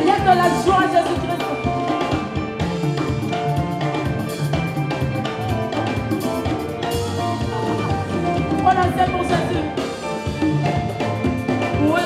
Il y a de la joie, Jésus-Christ. On a fait pour Jésus. Oui,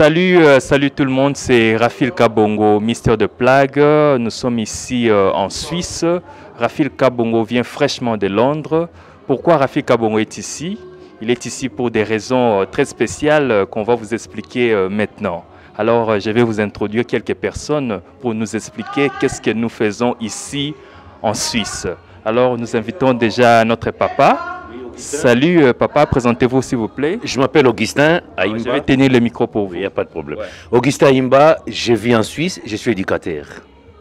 Salut tout le monde, c'est Rafil Kabongo, Mystère de Plague. Nous sommes ici en Suisse. Rafil Kabongo vient fraîchement de Londres. Pourquoi Rafil Kabongo est ici? Il est ici pour des raisons très spéciales qu'on va vous expliquer maintenant. Alors, je vais vous introduire quelques personnes pour nous expliquer qu'est-ce que nous faisons ici en Suisse. Alors, nous invitons déjà notre papa. Salut papa, présentez-vous s'il vous plaît. Je m'appelle Augustin Aimba. Je vais tenir le micro pour vous. Il n'y a pas de problème. Ouais. Augustin Aimba, je vis en Suisse, je suis éducateur.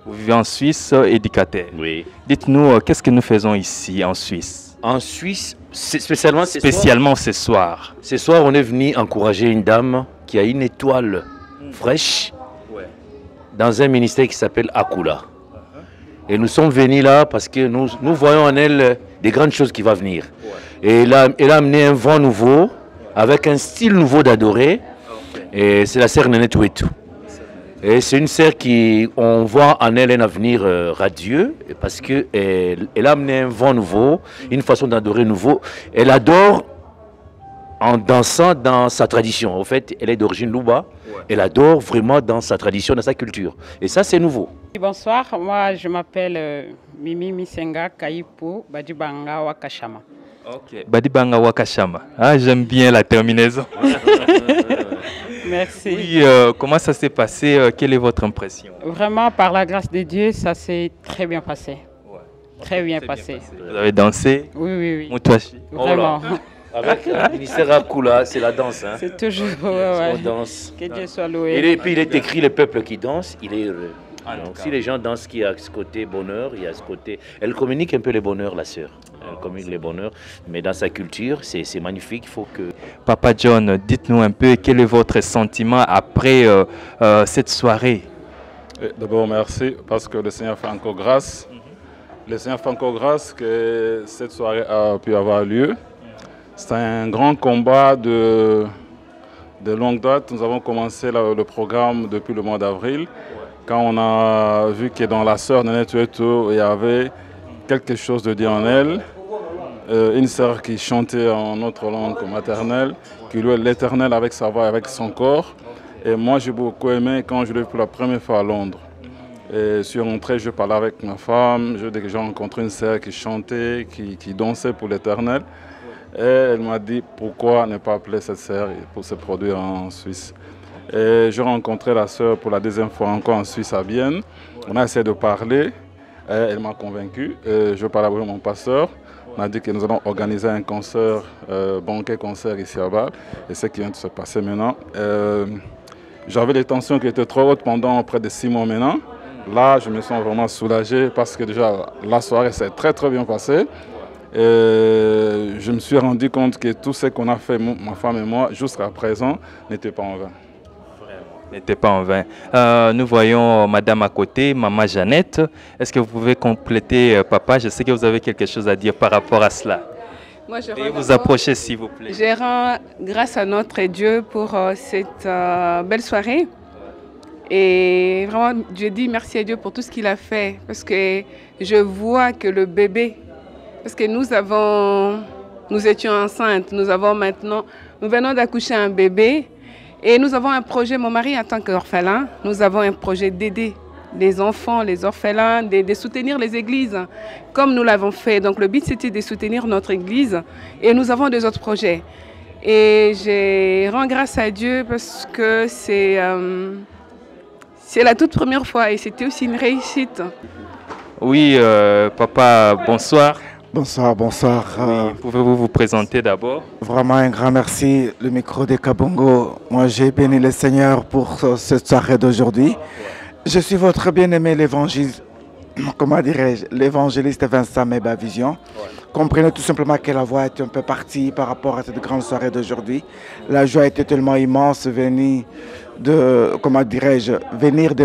Vous vivez en Suisse, éducateur. Oui. Dites-nous, qu'est-ce que nous faisons ici en Suisse? En Suisse, spécialement ce soir. Ce soir, on est venu encourager une dame qui a une étoile fraîche dans un ministère qui s'appelle Akula. Et nous sommes venus là parce que nous voyons en elle des grandes choses qui vont venir. Et elle a amené un vent nouveau, avec un style nouveau d'adorer. Et c'est la sœur Néné Touetou. Et c'est une sœur qui, on voit en elle un avenir radieux, parce qu'elle a amené un vent nouveau, une façon d'adorer nouveau. Elle adore en dansant dans sa tradition. En fait, elle est d'origine Louba. Elle adore vraiment dans sa tradition, dans sa culture. Et ça, c'est nouveau. Bonsoir, moi je m'appelle Mimi Misenga Kaipu Badibanga Wakashama. Ok, Badibanga Wakashama. Ah, j'aime bien la terminaison. Merci. Oui, comment ça s'est passé? Quelle est votre impression? Vraiment, par la grâce de Dieu, ça s'est très bien passé. Ouais. Très bien passé. Vous avez dansé? Oui. Moutouachi. Vraiment. Avec le ministère Akula, c'est la danse. Hein. C'est toujours, On danse. Que Dieu soit loué. Et puis il est écrit, le peuple qui danse, il est heureux. Donc si les gens dansent, il y a ce côté bonheur, il y a ce côté... Elle communique un peu le bonheur, la sœur. Elle communique le bonheur, mais dans sa culture, c'est magnifique, il faut que... Papa John, dites-nous un peu, quel est votre sentiment après cette soirée? D'abord, merci, parce que le Seigneur fait encore grâce. Le Seigneur fait encore grâce que cette soirée a pu avoir lieu. C'est un grand combat de longue date. Nous avons commencé le programme depuis le mois d'avril, quand on a vu que dans la sœur Néné Touetou, il y avait quelque chose de dire en elle. Une sœur qui chantait en notre langue maternelle, qui louait l'Éternel avec sa voix et avec son corps. Et moi, j'ai beaucoup aimé quand je l'ai vu pour la première fois à Londres. Et je suis rentré, je parlais avec ma femme, j'ai déjà rencontré une sœur qui chantait, qui dansait pour l'Éternel. Et elle m'a dit pourquoi ne pas appeler cette sœur pour se produire en Suisse. Et j'ai rencontré la sœur pour la deuxième fois encore en Suisse à Vienne. On a essayé de parler, et elle m'a convaincu. Je parlais avec mon pasteur. On a dit que nous allons organiser un concert, banquet concert ici à Bâle. Et c'est ce qui vient de se passer maintenant. J'avais des tensions qui étaient trop hautes pendant près de 6 mois maintenant. Là, je me sens vraiment soulagé parce que déjà la soirée s'est très bien passée. Je me suis rendu compte que tout ce qu'on a fait, ma femme et moi, jusqu'à présent, n'était pas en vain. N'était pas en vain. Nous voyons madame à côté, maman Jeannette. Est-ce que vous pouvez compléter, papa? Je sais que vous avez quelque chose à dire par rapport à cela. Moi, et vous approchez, s'il vous plaît. Je rends grâce à notre Dieu pour cette belle soirée. Et vraiment, je dis merci à Dieu pour tout ce qu'il a fait. Parce que je vois que le bébé... Parce que nous étions enceintes, nous venons d'accoucher un bébé et nous avons un projet, mon mari en tant qu'orphelin, nous avons un projet d'aider les enfants, les orphelins, de soutenir les églises, comme nous l'avons fait. Donc le but c'était de soutenir notre église et nous avons des autres projets. Et je rends grâce à Dieu parce que c'est la toute première fois et c'était aussi une réussite. Oui, papa, bonsoir. Bonsoir. Oui, pouvez-vous vous présenter d'abord? Vraiment un grand merci, le micro de Kabongo. Moi, j'ai béni le Seigneur pour cette soirée d'aujourd'hui. Je suis votre bien-aimé l'évangile, comment dirais-je, l'évangéliste Vincent Meba Vision. Comprenez tout simplement que la voix est un peu partie par rapport à cette grande soirée d'aujourd'hui. La joie était tellement immense venir de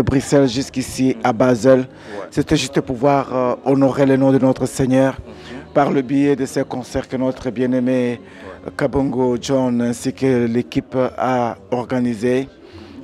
Bruxelles jusqu'ici à Basel. C'était juste pouvoir honorer le nom de notre Seigneur par le biais de ces concerts que notre bien-aimé Kabongo John ainsi que l'équipe a organisé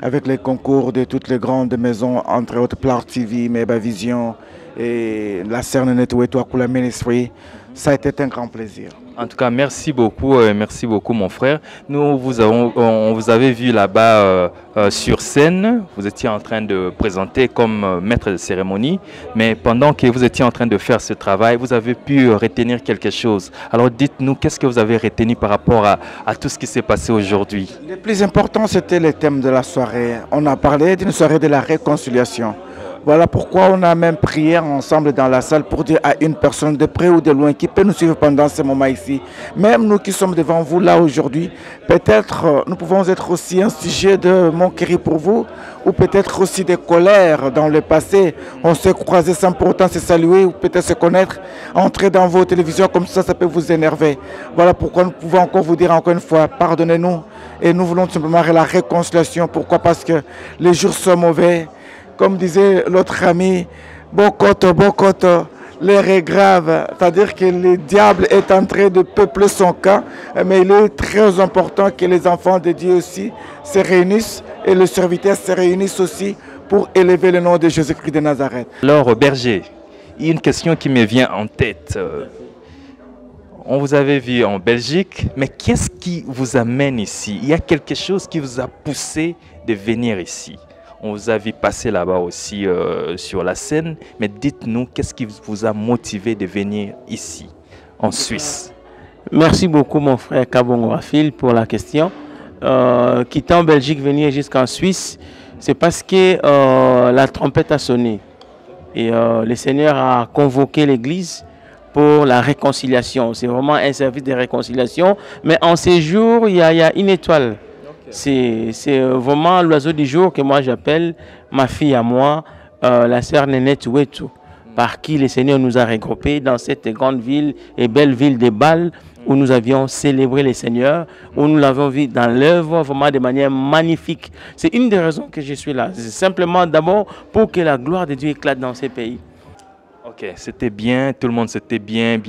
avec les concours de toutes les grandes maisons, entre autres Plard TV, Meba Vision et la sœur Néné Touetou Akula Ministry. Ça a été un grand plaisir. En tout cas, merci beaucoup mon frère. Nous, on vous avait vu là-bas sur scène. Vous étiez en train de présenter comme maître de cérémonie. Mais pendant que vous étiez en train de faire ce travail, vous avez pu retenir quelque chose. Alors dites-nous, qu'est-ce que vous avez retenu par rapport à tout ce qui s'est passé aujourd'hui? Le plus important, c'était le thème de la soirée. On a parlé d'une soirée de la réconciliation. Voilà pourquoi on a même prié ensemble dans la salle pour dire à une personne de près ou de loin qui peut nous suivre pendant ce moment ici, même nous qui sommes devant vous là aujourd'hui, peut-être nous pouvons être aussi un sujet de moquerie pour vous, ou peut-être aussi des colères dans le passé. On s'est croisés sans pour autant se saluer ou peut-être se connaître, entrer dans vos télévisions comme ça peut vous énerver. Voilà pourquoi nous pouvons encore vous dire encore une fois, pardonnez-nous. Et nous voulons tout simplement la réconciliation. Pourquoi? Parce que les jours sont mauvais. Comme disait l'autre ami, Bokoto, Bokoto, l'air est grave. C'est-à-dire que le diable est en train de peupler son camp, mais il est très important que les enfants de Dieu aussi se réunissent et les serviteurs se réunissent aussi pour élever le nom de Jésus-Christ de Nazareth. Alors, Berger, il y a une question qui me vient en tête. On vous avait vu en Belgique, mais qu'est-ce qui vous amène ici? Il y a quelque chose qui vous a poussé de venir ici. On vous a vu passer là-bas aussi sur la scène, mais dites-nous, qu'est-ce qui vous a motivé de venir ici, en Suisse? Merci beaucoup mon frère Kabongo Rafil pour la question. Quitter en Belgique, venir jusqu'en Suisse, c'est parce que la trompette a sonné. Et le Seigneur a convoqué l'Église pour la réconciliation. C'est vraiment un service de réconciliation. Mais en ces jours, il y a une étoile. C'est vraiment l'oiseau du jour que moi j'appelle ma fille à moi, la sœur Nénette Ouetou, par qui le Seigneur nous a regroupés dans cette grande ville et belle ville de Bâle, où nous avions célébré le Seigneur, où nous l'avons vu dans l'œuvre vraiment de manière magnifique. C'est une des raisons que je suis là. C'est simplement d'abord pour que la gloire de Dieu éclate dans ces pays. Ok, c'était bien, tout le monde c'était bien,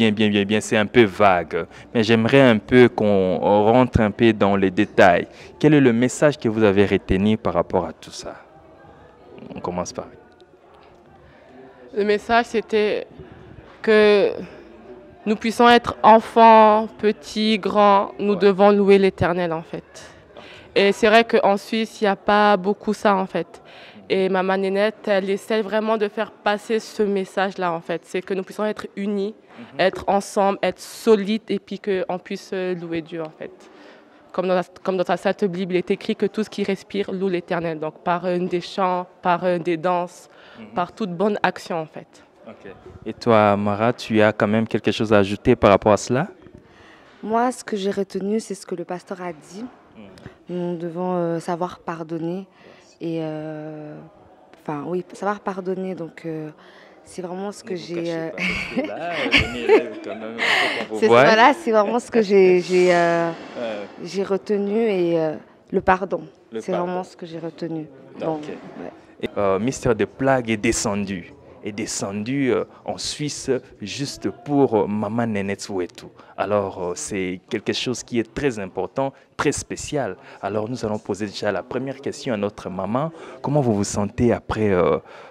c'est un peu vague. Mais j'aimerais un peu qu'on rentre un peu dans les détails. Quel est le message que vous avez retenu par rapport à tout ça? On commence par... Le message c'était que nous puissions être enfants, petits, grands, nous devons louer l'Éternel en fait. Et c'est vrai qu'en Suisse, il n'y a pas beaucoup ça en fait. Et Maman Nénette, elle essaie vraiment de faire passer ce message-là, en fait. C'est que nous puissions être unis, être ensemble, être solides, et puis qu'on puisse louer Dieu, en fait. Comme dans sa Sainte Bible, il est écrit que tout ce qui respire loue l'Éternel. Donc par des chants, par des danses, par toute bonne action, en fait. Okay. Et toi, Mara, tu as quand même quelque chose à ajouter par rapport à cela? Moi, ce que j'ai retenu, c'est ce que le pasteur a dit. Nous devons savoir pardonner. Et enfin oui, savoir pardonner, donc c'est vraiment ce que j'ai. Voilà, c'est vraiment ce que j'ai retenu et le pardon. C'est vraiment ce que j'ai retenu. Donc, ouais. Mystère de Plague est descendu en Suisse juste pour Maman Nénette Ouetou. Alors c'est quelque chose qui est très important, très spécial. Alors nous allons poser déjà la première question à notre maman. Comment vous vous sentez après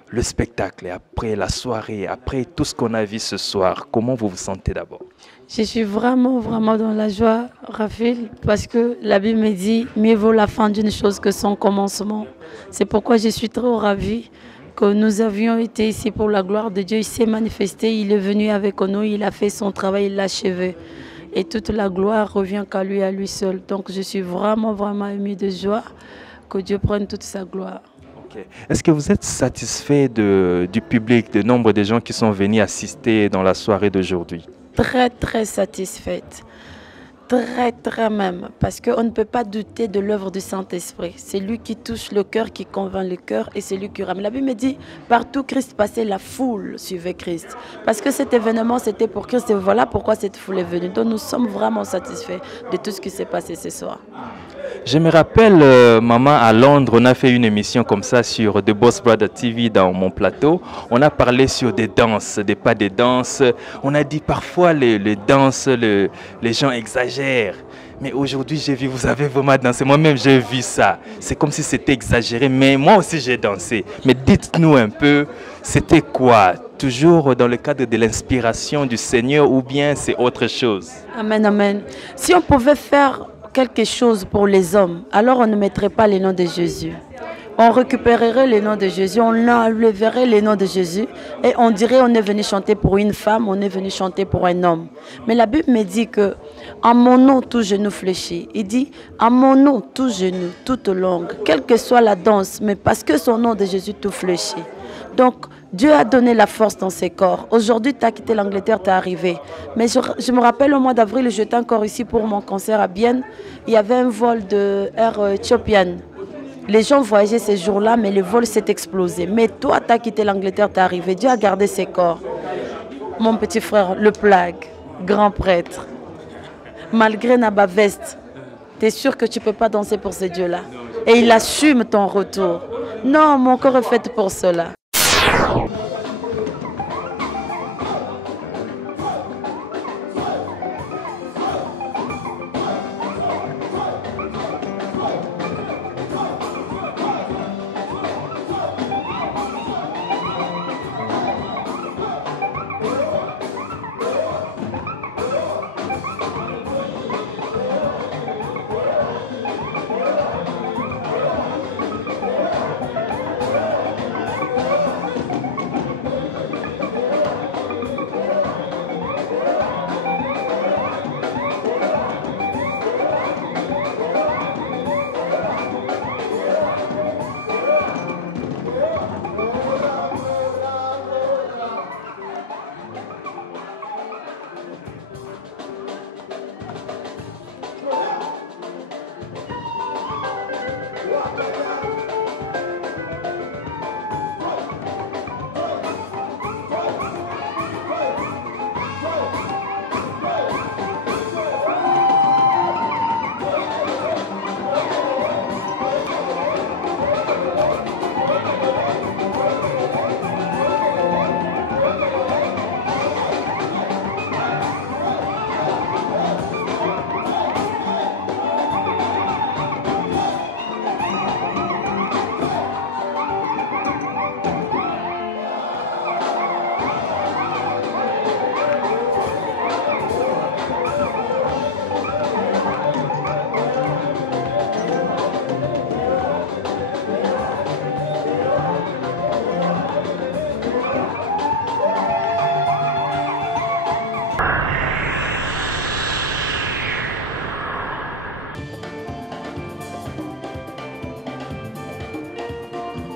le spectacle, après la soirée, après tout ce qu'on a vu ce soir? Comment vous vous sentez d'abord? Je suis vraiment dans la joie, Raphaël, parce que la Bible me dit mieux vaut la fin d'une chose que son commencement. C'est pourquoi je suis trop ravie que nous avions été ici pour la gloire de Dieu. Il s'est manifesté, il est venu avec nous, il a fait son travail, il l'a achevé. Et toute la gloire revient qu'à lui, à lui seul. Donc je suis vraiment émue de joie que Dieu prenne toute sa gloire. Okay. Est-ce que vous êtes satisfait du public, du nombre de gens qui sont venus assister dans la soirée d'aujourd'hui? Très satisfaite. Très même, parce qu'on ne peut pas douter de l'œuvre du Saint-Esprit. C'est lui qui touche le cœur, qui convainc le cœur, et c'est lui qui ramène. La Bible me dit, partout Christ passait, la foule suivait Christ. Parce que cet événement, c'était pour Christ, et voilà pourquoi cette foule est venue. Donc nous sommes vraiment satisfaits de tout ce qui s'est passé ce soir. Je me rappelle, maman, à Londres, on a fait une émission comme ça sur The Boss Brother TV dans mon plateau. On a parlé sur des danses, des pas de danse. On a dit parfois les danses, les gens exagèrent. Mais aujourd'hui, j'ai vu, vous avez vraiment dansé. Moi-même, j'ai vu ça. C'est comme si c'était exagéré. Mais moi aussi, j'ai dansé. Mais dites-nous un peu, c'était quoi toujours dans le cadre de l'inspiration du Seigneur ou bien c'est autre chose? Amen, amen. Si on pouvait faire quelque chose pour les hommes, alors on ne mettrait pas le nom de Jésus. On récupérerait le nom de Jésus, on enleverait le nom de Jésus et on dirait on est venu chanter pour une femme, on est venu chanter pour un homme. Mais la Bible me dit que en mon nom tout genou fléchit. Il dit en mon nom tout genou, toute langue, quelle que soit la danse, mais parce que son nom de Jésus tout fléchit. Donc Dieu a donné la force dans ses corps. Aujourd'hui, tu as quitté l'Angleterre, tu es arrivé. Mais je me rappelle au mois d'avril, j'étais encore ici pour mon concert à Bienne. Il y avait un vol de Air Ethiopian. Les gens voyageaient ces jours-là, mais le vol s'est explosé. Mais toi, tu as quitté l'Angleterre, tu es arrivé. Dieu a gardé ses corps. Mon petit frère, le Plague, grand prêtre, malgré Nabaveste, tu es sûr que tu ne peux pas danser pour ce Dieu-là. Et il assume ton retour. Non, mon corps est fait pour cela.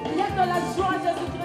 Il y a de la joie, Jésus-Christ.